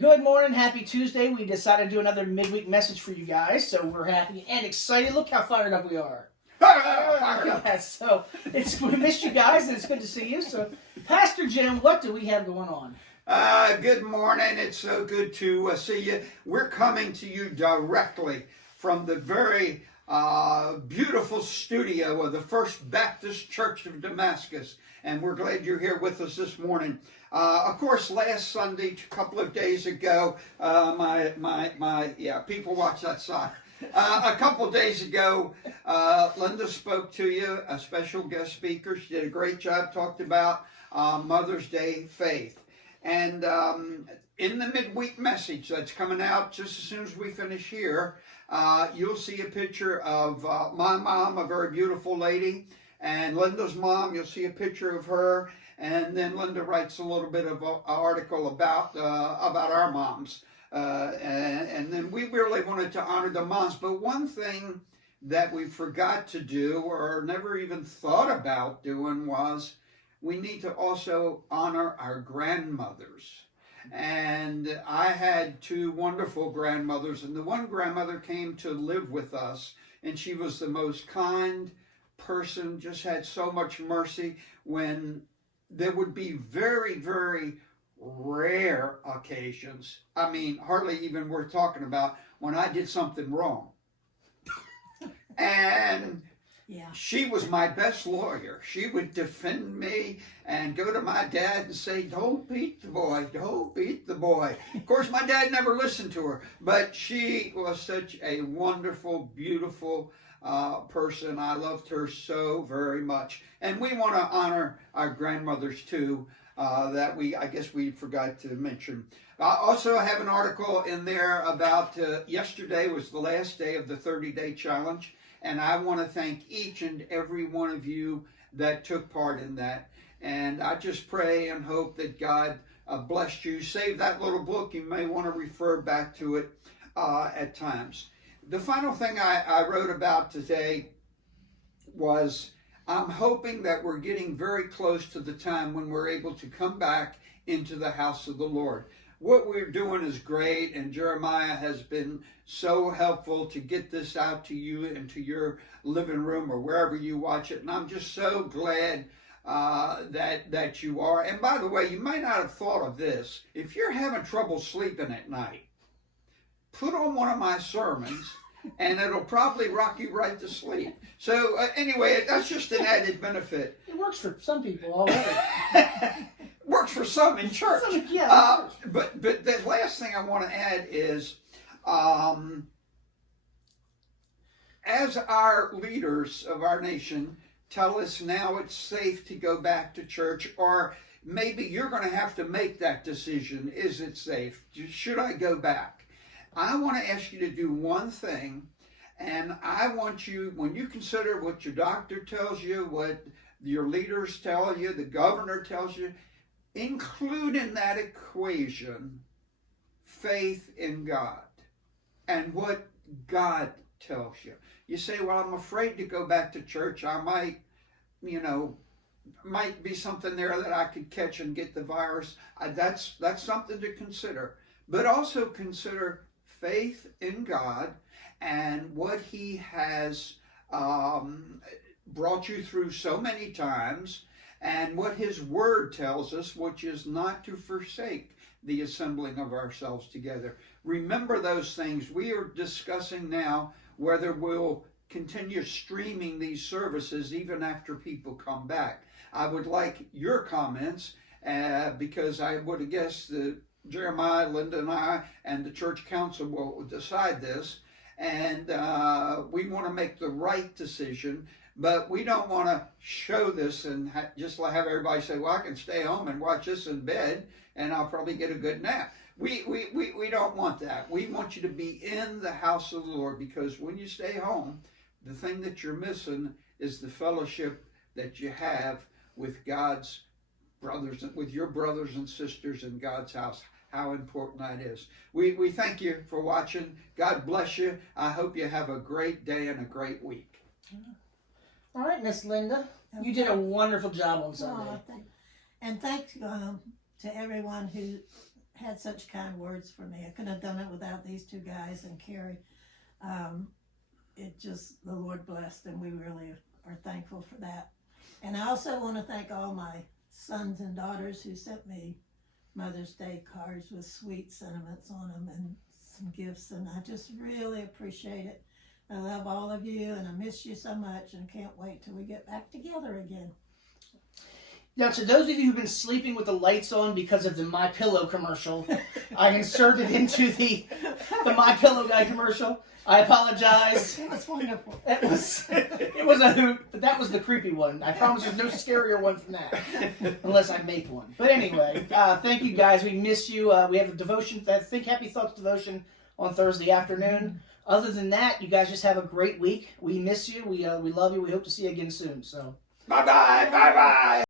Good morning, happy Tuesday. We decided to do another midweek message for you guys, so we're happy and excited. Look how fired up we are. So we missed you guys, and it's good to see you. So, Pastor Jim, what do we have going on? Good morning. It's so good to see you. We're coming to you directly from the very beautiful studio of the First Baptist Church of Damascus, and we're glad you're here with us this morning. Of course, last Sunday, a couple of days ago, people watch that side. A couple of days ago, Linda spoke to you, a special guest speaker. She did a great job, talked about Mother's Day faith. And in the midweek message that's coming out just as soon as we finish here, you'll see a picture of my mom, a very beautiful lady, and Linda's mom. You'll see a picture of her, and then Linda writes a little bit of an article about our moms. And then we really wanted to honor the moms. But one thing that we forgot to do or never even thought about doing was we need to also honor our grandmothers. And I had two wonderful grandmothers, and the one grandmother came to live with us, and she was the most kind person, just had so much mercy when there would be very, very rare occasions. I mean, hardly even worth talking about when I did something wrong. And she was my best lawyer. She would defend me and go to my dad and say, "Don't beat the boy, don't beat the boy." Of course, my dad never listened to her, but she was such a wonderful, beautiful person. I loved her so very much. And we want to honor our grandmothers too, that I guess we forgot to mention. I also have an article in there about yesterday was the last day of the 30-day challenge. And I want to thank each and every one of you that took part in that. And I just pray and hope that God blessed you. Save that little book. You may want to refer back to it at times. The final thing I wrote about today was I'm hoping that we're getting very close to the time when we're able to come back into the house of the Lord. What we're doing is great, and Jeremiah has been so helpful to get this out to you and to your living room or wherever you watch it. And I'm just so glad that you are. And by the way, you might not have thought of this. If you're having trouble sleeping at night, put on one of my sermons, and it'll probably rock you right to sleep. So anyway, that's just an added benefit. It works for some people already. Works for some in church. But the last thing I want to add is, as our leaders of our nation tell us now it's safe to go back to church, or maybe you're going to have to make that decision. Is it safe? Should I go back? I want to ask you to do one thing, and I want you, when you consider what your doctor tells you, what your leaders tell you, the governor tells you, include in that equation faith in God and what God tells you. You say, "Well, I'm afraid to go back to church. I might be something there that I could catch and get the virus." That's something to consider. But also consider faith in God and what He has brought you through so many times, and what His Word tells us, which is not to forsake the assembling of ourselves together. Remember those things. We are discussing now whether we'll continue streaming these services even after people come back. I would like your comments, because I would have guessed that Jeremiah, Linda, and I, and the church council will decide this. And we want to make the right decision. But we don't want to show this and just have everybody say, "Well, I can stay home and watch this in bed, and I'll probably get a good nap." We don't want that. We want you to be in the house of the Lord, because when you stay home, the thing that you're missing is the fellowship that you have with God's brothers, with your brothers and sisters in God's house. How important that is. We thank you for watching. God bless you. I hope you have a great day and a great week. All right, Miss Linda, you did a wonderful job on Sunday. And thanks to everyone who had such kind words for me. I couldn't have done it without these two guys and Carrie. It just, the Lord blessed, and we really are thankful for that. And I also want to thank all my sons and daughters who sent me Mother's Day cards with sweet sentiments on them and some gifts, and I just really appreciate it. I love all of you, and I miss you so much, and can't wait till we get back together again. Now, to those of you who've been sleeping with the lights on because of the My Pillow commercial, I inserted into the My Pillow guy commercial. I apologize. It was wonderful. It was a hoot, but that was the creepy one. I promise there's no scarier one than that, unless I make one. But anyway, thank you guys. We miss you. We have a devotion, I think Happy Thoughts devotion on Thursday afternoon. Other than that, you guys just have a great week. We miss you. We love you. We hope to see you again soon. So, Bye-bye. Bye-bye.